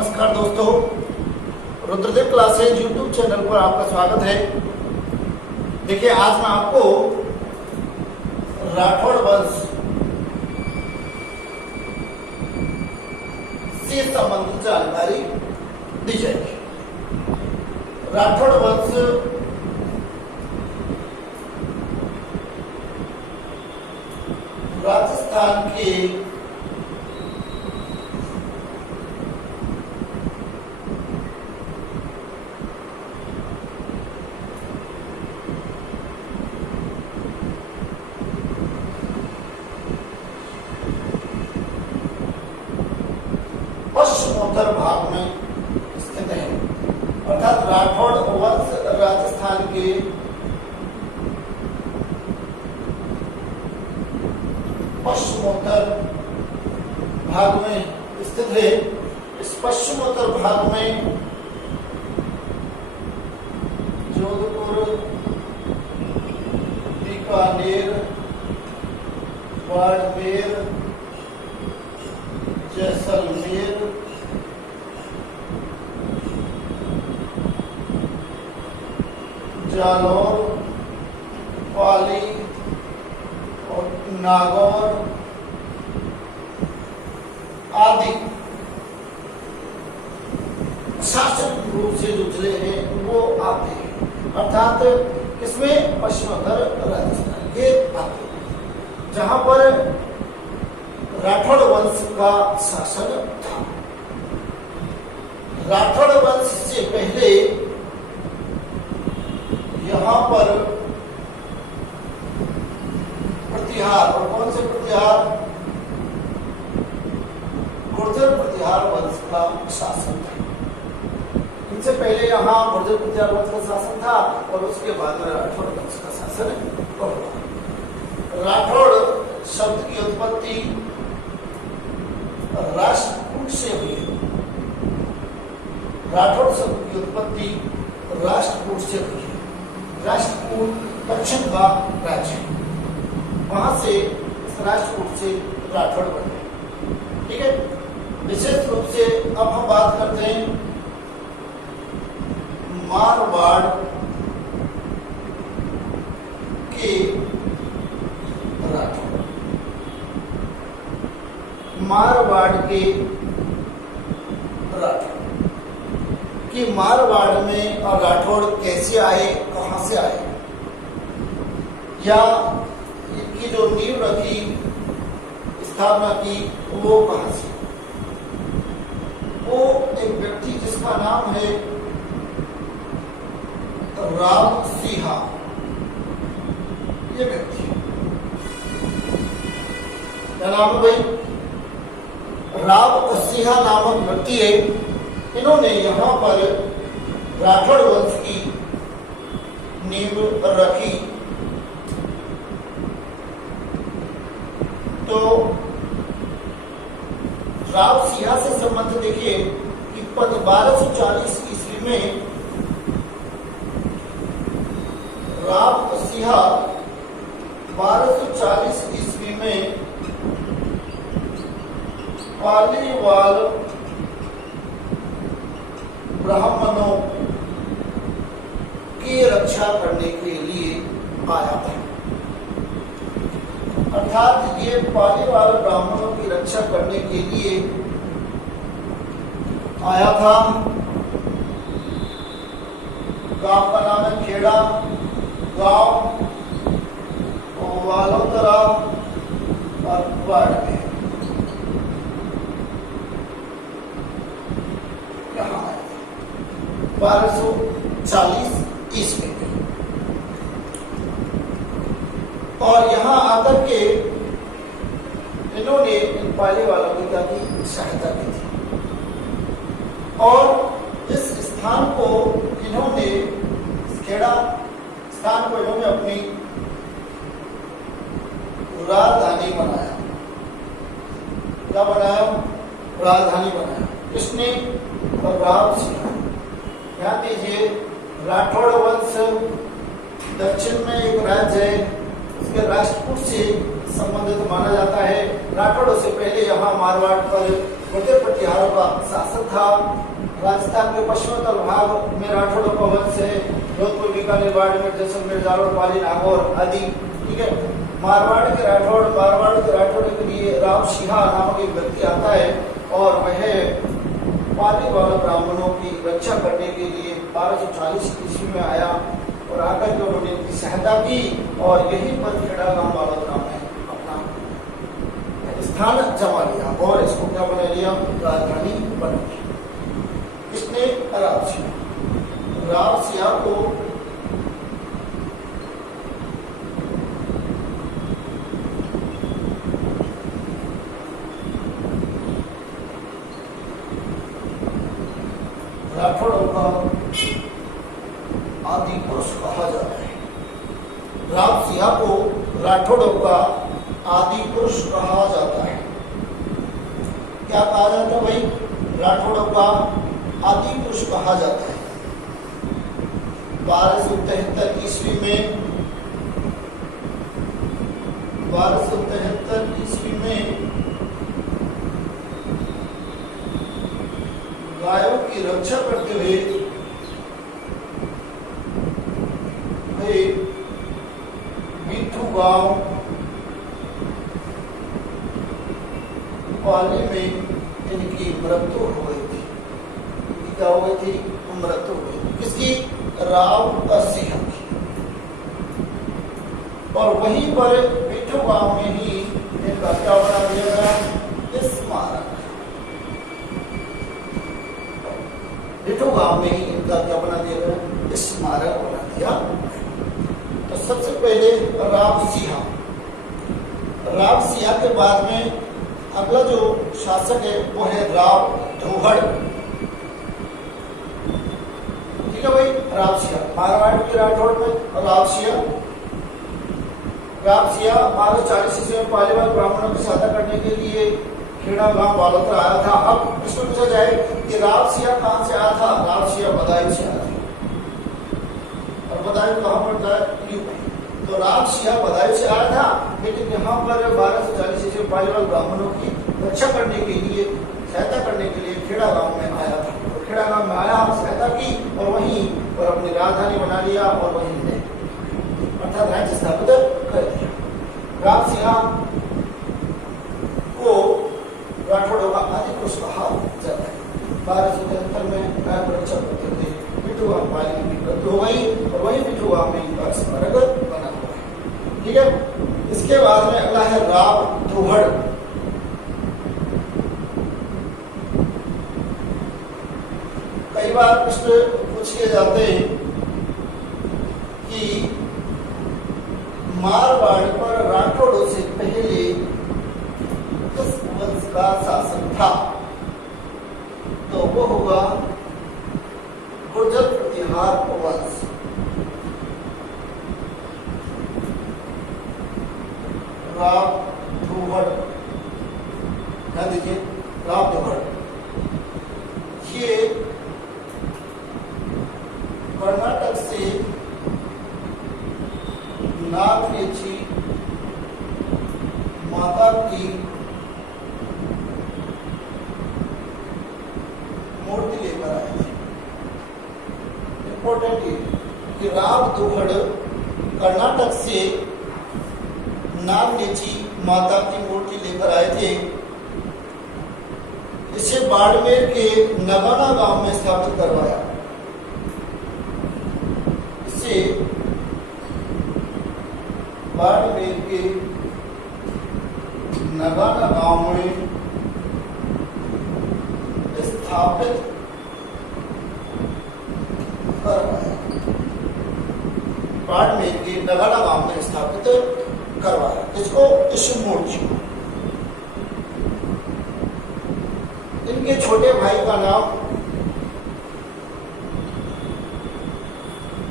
नमस्कार दोस्तों, Rudradev classes YouTube channel पर आपका स्वागत है। देखिए, आज मैं आपको राठौड़ वंश से संबंधित जानकारी दी जाएगी। राठौड़ वंश राजस्थान के पश्चिमोत्तर भाग में स्थित है। अर्थात राठौड़ वंश राजस्थान के पश्चिमोत्तर भाग में स्थित है। इस पश्चिमोत्तर भाग में जोधपुर, बीकानेर, बाड़मेर, जैसलमेर, जालौर, पाली और नागौर आदि शासक रूप से जो जिले हैं वो आते हैं। अर्थात इसमें पश्चिमोत्तर राजस्थान के आते हैं, जहां पर राठौड़ वंश का शासन था। राठौड़ वंश से पहले यहां पर प्रतिहार, और कौन से प्रतिहार? गुर्जर प्रतिहार वंश का शासन था। इनसे पहले यहाँ गुर्जर प्रतिहार वंश का शासन था और उसके बाद में राठौड़ वंश का शासन हुआ। राठौड़ शब्द की उत्पत्ति राष्ट्रकूट से हुई है। राठौड़ शब्द की उत्पत्ति राष्ट्रकूट से हुई है। राष्ट्रकूट दक्षिण का राज्य है, वहां से इस राष्ट्रकूट से राठौड़ बने। ठीक है, विशेष रूप से अब हम बात करते हैं मारवाड़ के राठौड़। मारवाड़ के राठौड़ कि मारवाड़ में राठौड़ कैसे आए, कहां से आए, या इनकी जो नींव रखी, स्थापना की, वो कहां से? वो एक व्यक्ति जिसका नाम है राव सिंहा। ये व्यक्ति क्या नाम है भाई? राव सिंहा नामक व्यक्ति है। इन्होंने यहाँ पर राठौड़ वंश की नींव रखी। तो राव सिंहा से संबंध देखिए कि 1240 ईस्वी में राव सिंहा 1240 ईस्वी में पालीवाल ब्राह्मणों की रक्षा करने के लिए आया था। अर्थात ये पालीवाल ब्राह्मणों की रक्षा करने के लिए आया था। गांव का नाम है खेड़ा गांव, वालोतरा और बाड़मेर। 1240 ईस्वी में, और यहाँ आकर के इन्होंने इन पाली वालों की क्या की सहायता की थी। और इस स्थान को इन्होंने, खेड़ा स्थान को इन्होंने अपनी राजधानी बनाया। क्या बनाया? राजधानी बनाया। किसने? राव सिंहा। ध्यान दीजिए, राठौड़ वंश दक्षिण में एक राज्य है, उसके राष्ट्रकूट से संबंधित माना जाता है। राठौड़ से पहले यहाँ मारवाड़ पर गुर्जर प्रतिहारों का शासन था। राजस्थान के पश्चिमोत्तर भाग में राठौड़ों का वंश है। जोधपुर, बीकानेर, बाड़मेर, जैसलमेर, जालोर, पाली, नागौर आदि। ठीक है। मारवाड़ के राठौड़ के लिए राव सिंहा नामक एक व्यक्ति आता है और वह पाली वाले ब्राह्मणों की रक्षा करने के लिए 1240 ईस्वी में आया और आकर के उन्होंने इनकी सहायता की और यहीं पर खेड़ा गांव बालोतरा में अपना स्थान जमा लिया और इसको क्या बना लिया, राजधानी बना ली। इसने राव सिंहा को राठौड़ों का आदि पुरुष कहा जाता है। राव सिंहा को राठौड़ों का आदि पुरुष कहा जाता है। क्या कहा जाता है भाई? राठौड़ों का आदि पुरुष कहा जाता है। 1273 ईस्वी में गायों की रक्षा करते हुए बिट्ठू गांव पाली में इनकी मृत्यु हो गई थी। क्या हो गई थी? मृत्यु हो गई। किसकी? राव सिंह की। और वहीं पर बिट्ठू गांव में ही इनका क्या बना दिया गया? स्मारक। बिट्ठू गांव में ही इनका क्या बना दिया गया? स्मारक बना दिया। तो सबसे पहले राव सिंहा के बाद में अगला जो शासक है वो है राव धोहड़। ठीक है भाई। राव सिंहा मारवाड़ के राठौड़ में राव सिंहा 1240 ईस्वी में पालीवाल ब्राह्मणों की सहायता करने के लिए खेड़ा गांव बालोतरा आया था। अब प्रश्न पूछा जाए कि राव सिंहा कहां से आया था? राव सिंहा बदायूं से आया था। और बदायूं कहां पड़ता है? यूपी। तो राव सिंहा बदायूं से आया था, लेकिन यहाँ पर 1240 ईस्वी में पालीवाल ब्राह्मणों की रक्षा करने के लिए, सहायता करने के लिए खेड़ा गांव में आया था। तो खेड़ा गांव में आया, सहायता की और वहीं पर अपनी राजधानी बना लिया और वहीं ने अर्थात राज्य स्थापित कर दिया। राव सिंहा को राठौड़ों का आदि पुरुष कहा जाता है। 1273 में गाय पर रक्षा करते थे। बिट्ठू गांव पाली की मृत्यु हो गई और वही बिट्ठू गांव में इनका स्मारक बना हुआ है। ठीक है। इसके बाद में अगला है राव धोहड़। कई बार प्रश्न पूछे जाते हैं कि मारवाड़ पर राठौड़ों से पहले किस वंश का शासन था? तो वो होगा गुर्जर प्रतिहार वंश। राव धोहड़, ध्यान दीजिए, राव धोहड़ ये कर्नाटक से नागनेची माता की मूर्ति लेकर आए थे। इंपॉर्टेंट ये कि राव धोहड़ कर्नाटक से नागनेची माता की मूर्ति लेकर आए थे। इसे बाड़मेर के नगाना गांव में स्थापित करवाया। इसे बाड़मेर के नगाना गांव में स्थापित करवाया। बाड़मेर के नगाना गांव में स्थापित करवाया। इसको इस मूर्ति को। इनके छोटे भाई का नाम,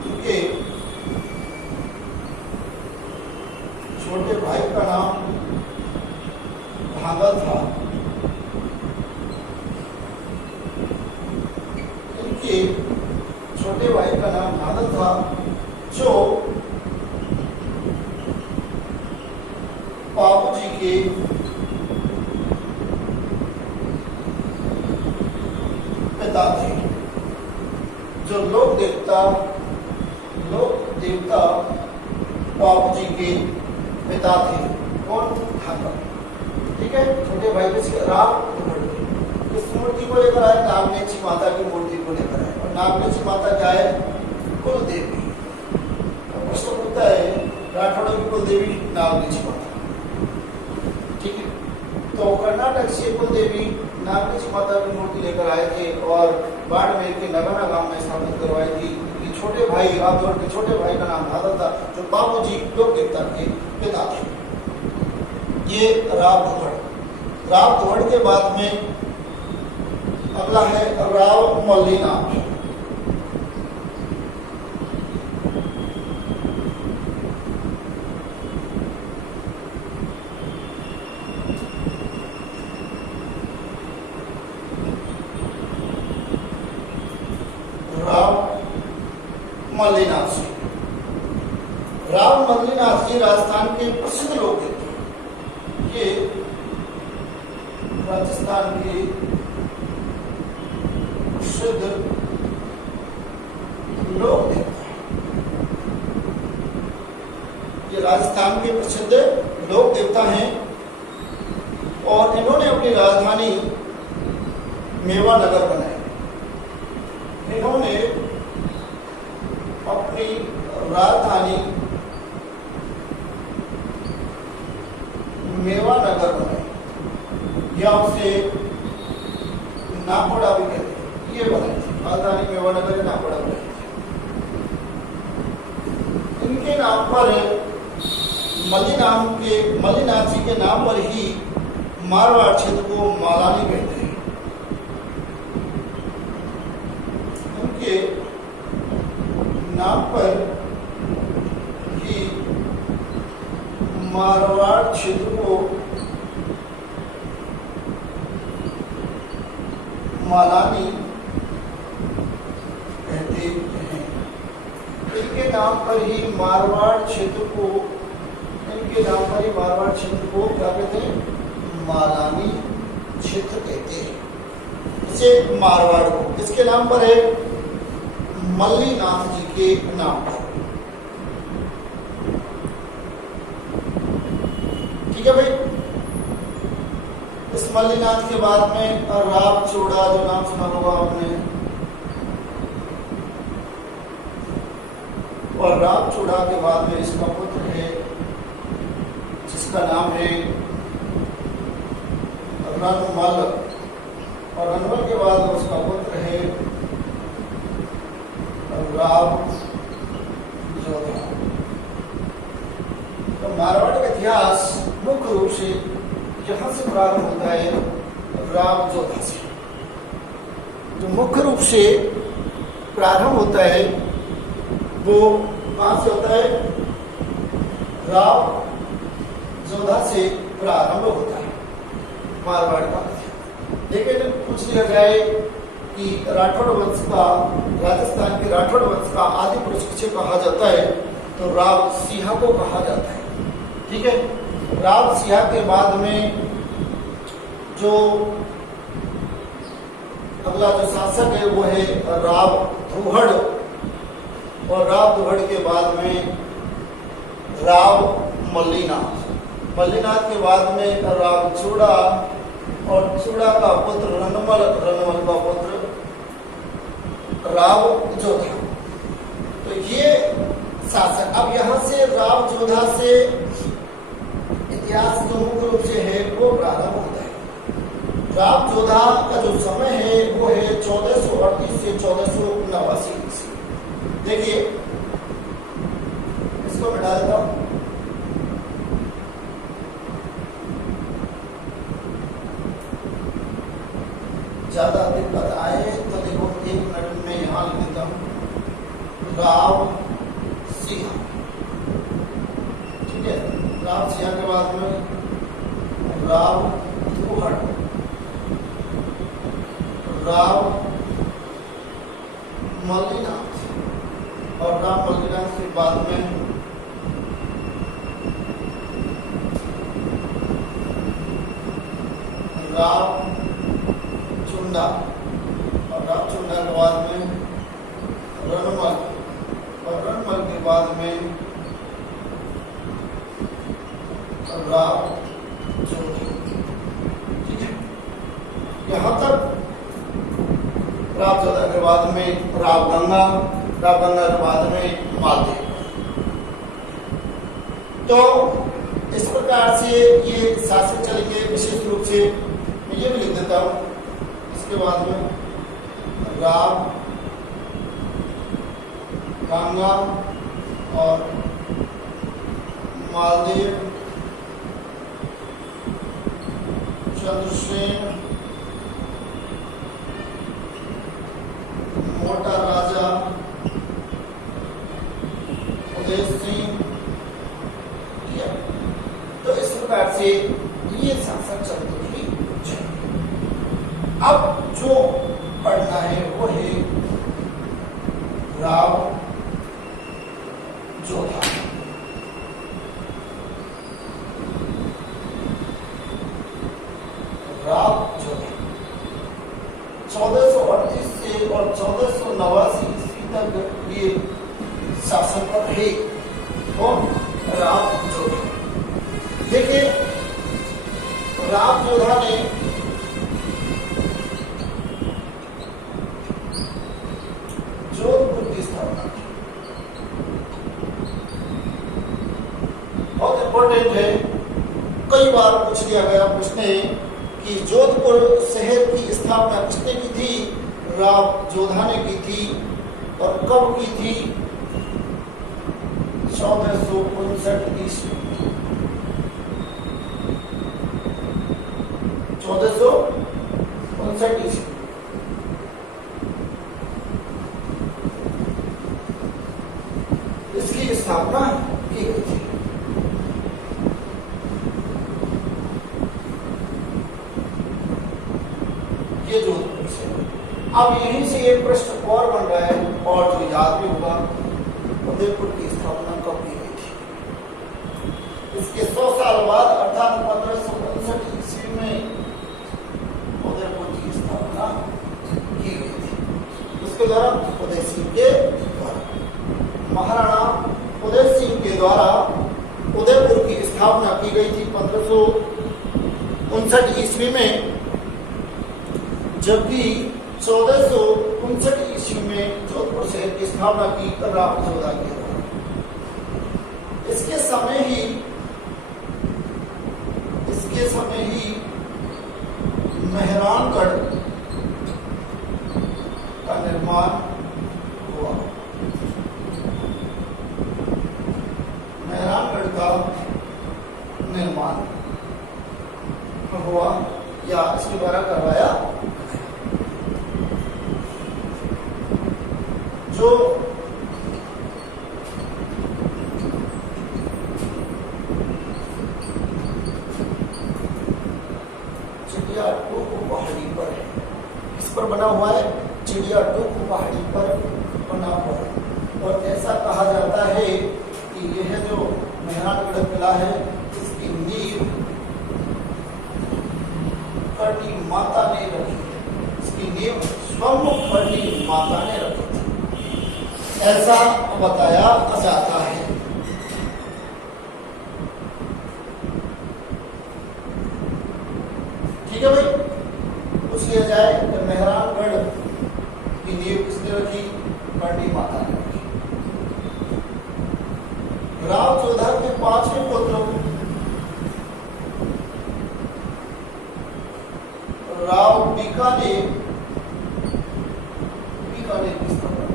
इनके छोटे भाई का नाम भागल था। इनके छोटे भाई का नाम भागल था, जो बाबूजी के पिता थे, जो लोक देवता बाबू जी के पिता थे। कौन? ठाकर। ठीक है, छोटे भाई के राम दुहड़। इस मूर्ति को लेकर आए नागनेची माता की मूर्ति को लेकर आए, और नागनेची माता क्या है? कुल देवी। प्रश्न पूछता है राठौड़ों की कुल देवी नागनेची माता। ठीक है, तो कर्नाटक से कुल देवी नागनेची माता की मूर्ति लेकर आए थे और बाड़मेर के नगाना गांव में स्थापित करवाई थी। छोटे भाई आमदौर के छोटे भाई का नाम धादर था, जो बाबू जी लोक देवता के पिता थे। ये राव दुहड़ के बाद में अगला है राव मल्लीनाथ। राव मल्लीनाथ जी राजस्थान के प्रसिद्ध लोक देवता। ये राजस्थान के प्रसिद्ध लोक देवता, ये राजस्थान के प्रसिद्ध लोक देवता हैं और इन्होंने अपनी राजधानी मेवा नगर बनाई। इन्होंने अपनी राजधानी मेवा नगर बनाई, या उसे नाकोड़ा भी कहते हैं। ये बनाई थी राजधानी मेवा नगर, नाकोड़ा बनाई थी। इनके नाम पर मल्लीनाथ जी के नाम पर ही मारवाड़ क्षेत्र को मालानी कहते हैं। उनके नाम पर ही मारवाड़ क्षेत्र को मालानी कहते हैं। इनके नाम पर ही मारवाड़ क्षेत्र को क्या कहते हैं? मालानी क्षेत्र कहते हैं। इसे मारवाड़ को किसके नाम पर है? मल्लीनाथ जी के नाम पर। ठीक है भाई। इस मल्लीनाथ के बाद में राव चोड़ा, जो नाम सुना होगा आपने, और राव चोड़ा के बाद में इसका पुत्र है जिसका नाम है रणमल, और रणमल के बाद में उसका पुत्र है राव जोधा। तो मारवाड़ का इतिहास मुख्य रूप से यहां से प्रारंभ होता है, राव जोधा से। जो मुख्य रूप से प्रारंभ होता है वो कहां से होता है? राव जोधा से प्रारंभ होता है मारवाड़ का। लेकिन पूछ लिया जाए कि राठौड़ वंश का, राजस्थान के राठौड़ वंश का आदि पुरुष किसे कहा जाता है, तो राव सिंह को कहा जाता है। ठीक है, राव सिंह के बाद में जो अगला जो शासक है वो है राव दुहड़, और राव दुहड़ के बाद में राव मल्लीनाथ के बाद में राव चूड़ा, और चूड़ा का पुत्र रणमल का पुत्र राव जोधा। तो ये शासक। अब यहाँ से राव जोधा से इतिहास जो मुख्य रूप से है वो प्रारंभ होता है। राव जोधा का जो समय है वो है 1438 से 1489 ईस्वी। देखिए, इसको मिटा देता हूं। ज्यादा दिक्कत आए तो देखो 1 मिनट में यहां लिख देता हूं। राव सिंह। ठीक है, राव सिंह के बाद में राव दुहड़, राव मल्लीनाथ, और राव मल्लीनाथ के बाद में राव चुंडा, और राव बाद में रणमल, और रणमल के बाद में राव जोधी। ठीक है, यहां तक राव जोधा के बाद में राव गंगा, राव गंगा के बाद में मालदेव। तो इस प्रकार से ये शासक चलेंगे। विशेष रूप से मैं ये भी लिख देता हूं, इसके बाद में राव, गंगा और मालदेव, चंद्रसेन, मोटा राजा, उदय सिंह। तो इस प्रकार से ये शासक चलते ही जाएंगे। अब जो पढ़ना है वो है राव जोधा। राव जोधा 1438 से और 1489 ईस्वी तक ये शासन पर रहे। और राव जोधा, देखिए राव जोधा ने जोधपुर की स्थापना की। बहुत इंपॉर्टेंट है, कई बार पूछ लिया गया प्रश्न कि जोधपुर शहर की स्थापना किसने की थी? राव जोधा ने की थी। और कब की थी? 1459 ईस्वी। 1459 ईस्वी। इसकी स्थापना की गई थी। ये जोधपुर से। अब यहीं से एक प्रश्न और बन रहा है, और जो याद भी होगा, उदयपुर की स्थापना कब की गई थी? इसके 100 साल बाद अर्थात 1559 ईस्वी में उदयपुर की स्थापना की गई थी। उसके द्वारा उदय सिंह के द्वारा, महाराणा उदय सिंह के द्वारा उदयपुर की स्थापना की गई थी 1559 ईस्वी में। जबकि 1459 ईस्वी में जोधपुर शहर की स्थापना की राव जोधा के द्वारा। इसके समय ही मेहरानगढ़ का निर्माण हुआ। मेहरानगढ़ का निर्माण हुआ या इसके द्वारा करवाया। जो चिड़िया टूक पहाड़ी पर है, इस पर बना हुआ है। चिड़िया टूक पहाड़ी पर बना हुआ है। और ऐसा कहा जाता है कि यह जो मेहरानगढ़ किला है, इसकी नींव करनी माता ने रखी है। इसकी नींव स्वयं करनी माता ने रखी थी, ऐसा बताया जाता है। ठीक है भाई, पूछ लिया जाए कि मेहरानगढ़ की नींव किसने रखी? करनी माता ने रखी। राव जोधा के 5वें पुत्र राव बीकानेर की स्थापना।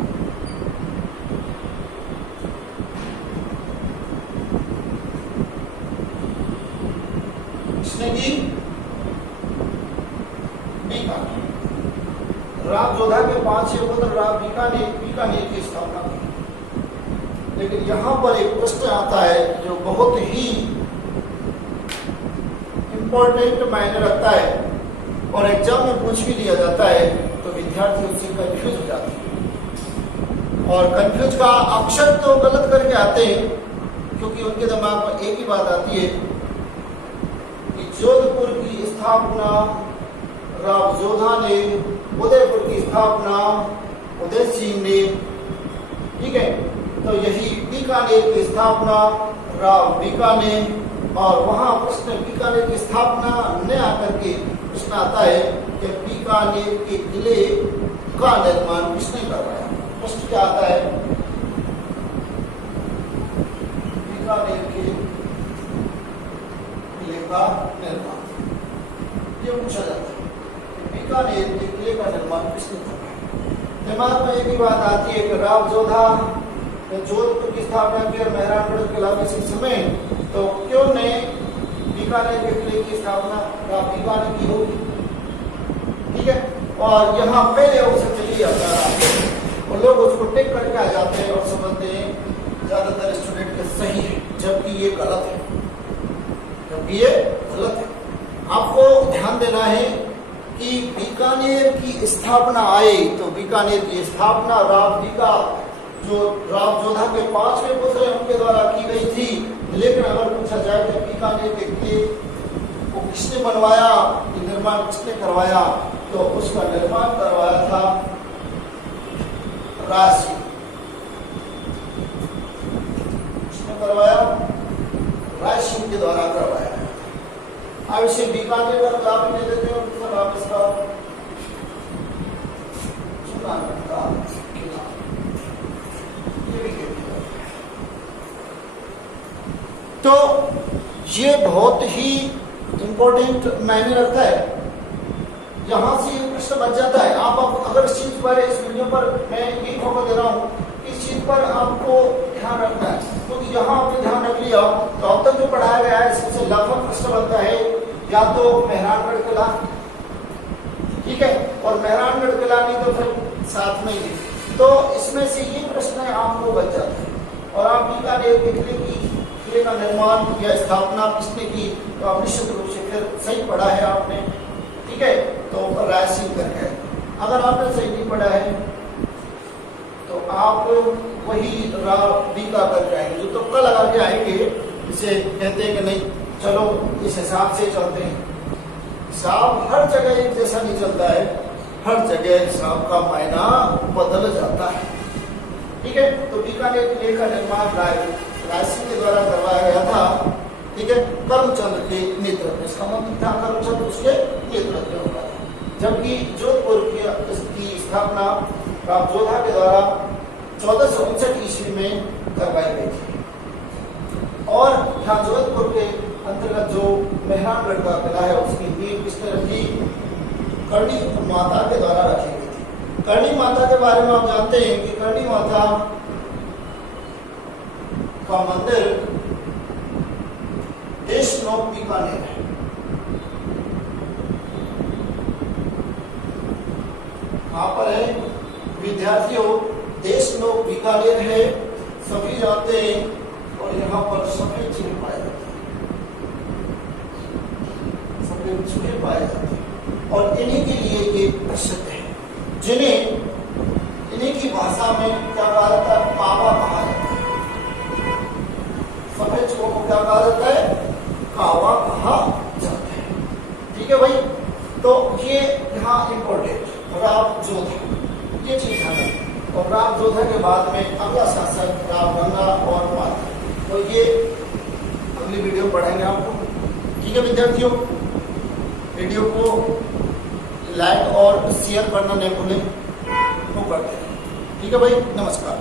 किसने की? बीकानेर। राव जोधा के 5वें पुत्र राव बीकानेर की स्थापना की। लेकिन यहां पर एक प्रश्न आता है जो बहुत ही इंपॉर्टेंट मायने रखता है और एग्जाम में पूछ भी लिया जाता है, तो विद्यार्थी उससे कंफ्यूज हो जाते हैं। और कंफ्यूज का अक्षर तो गलत करके आते हैं, क्योंकि उनके दिमाग में एक ही बात आती है कि जोधपुर की स्थापना राव जोधा ने, उदयपुर की स्थापना उदय सिंह ने, ठीक है। तो यही बीकानेर की स्थापना राव बीकानेर, और वहां प्रश्न बीकानेर की स्थापना न आकर के प्रश्न आता है कि बीकानेर के किले का निर्माण किसने करवाया। प्रश्न क्या आता है, बीकानेर के किले का निर्माण, ये पूछा जाता है कि बीकानेर के किले का निर्माण किसने करवाया। दिमाग में एक ही बात आती है कि राव जोधा ने जोधपुर की स्थापना की और मेहरानगढ़ किला में समय, तो क्यों ने बीकानेर के किले की स्थापना राव बीकानेर की होगी, ठीक है। और यहाँ पहले अवसर चली जाता है और लोग उसको टिक करके आ जाते हैं और समझते हैं ज्यादातर स्टूडेंट के सही है, जबकि ये गलत है, जबकि ये गलत है। आपको ध्यान देना है कि बीकानेर की स्थापना आई तो बीकानेर की स्थापना राव बीका, जो राव जोधा के 5वें पुत्र हैं उनके द्वारा की गई थी। लेकिन अगर पूछा जाए कि बीकानेर के किले को किसने बनवाया, निर्माण किसने करवाया, तो उसका निर्माण करवाया था राय सिंह। किसने करवाया, राय सिंह के द्वारा करवाया। अब इसे बीकानेर का किला भी दे देते हैं और दूसरा आप इसका किला ये भी कहते हैं। तो ये बहुत ही इंपॉर्टेंट मायने रखता है, यहां से ये प्रश्न बच जाता है। आप अगर इस चीज पर, इस वीडियो पर मैं एक खबर दे रहा हूँ, इस चीज पर आपको ध्यान रखना है, क्योंकि तो यहाँ आपने ध्यान रख लिया तो अब तक जो पढ़ाया गया है इससे लगभग प्रश्न बनता है या तो मेहरानगढ़ किला, ठीक है, और मेहरानगढ़ किला नहीं तो फिर साथ में ही, तो इसमें से ये प्रश्न आपको बच जाता है। और आप बीकानेर के किले का निर्माण या स्थापना किसने की, तो आप निश्चित रूप से फिर सही पढ़ा है आपने, ठीक है, तो राय सिंह करके। अगर आपने सही नहीं पढ़ा है तो आप वही राव बीका करके आएंगे, जो तुक्का लगा के आएंगे, इसे कहते हैं कि नहीं चलो इस हिसाब से चलते हैं। हिसाब हर जगह एक जैसा नहीं चलता है, हर जगह हिसाब का मायना बदल जाता है, ठीक है। तो बीकानेर किले का निर्माण राय सिंह के द्वारा करवाया गया था, ठीक है, करमचंद के नेतृत्व। इसका मतलब था करमचंद उसके नेतृत्व में होगा, जबकि जोधपुर की स्थापना राव जोधा के द्वारा 1459 ईस्वी में करवाई गई थी। और यहाँ जोधपुर के अंतर्गत जो मेहरानगढ़ का किला है उसकी नींव किसने रखी, करणी माता के द्वारा रखी गई थी। करणी माता के बारे में आप जानते हैं कि करणी माता का मंदिर देशनोक बीकानेर है। कहाँ पर है विद्यार्थियों, देशनोक बीकानेर है, सभी जानते हैं। और यहाँ पर सफेद चूहे पाए जाते हैं, सफेद चूहे पाए जाते हैं, और इन्हीं के लिए ये प्रसिद्ध है, जिन्हें इन्हीं की भाषा में क्या कहा जाता है, कावा कहा जाता है। सफेद चूहों को क्या कहा जाता है, कावा कहा जाता है, ठीक है भाई। तो ये यहाँ इंपॉर्टेंट राव जोधा, ये चीज है। और राव जोधा के बाद में अगला शासक राव गंगा और माता, तो ये अगली वीडियो पढ़ाएंगे आपको, ठीक है विद्यार्थियों। वीडियो को लाइक और शेयर करना नहीं भूलें, वो करते हैं, ठीक है भाई। नमस्कार।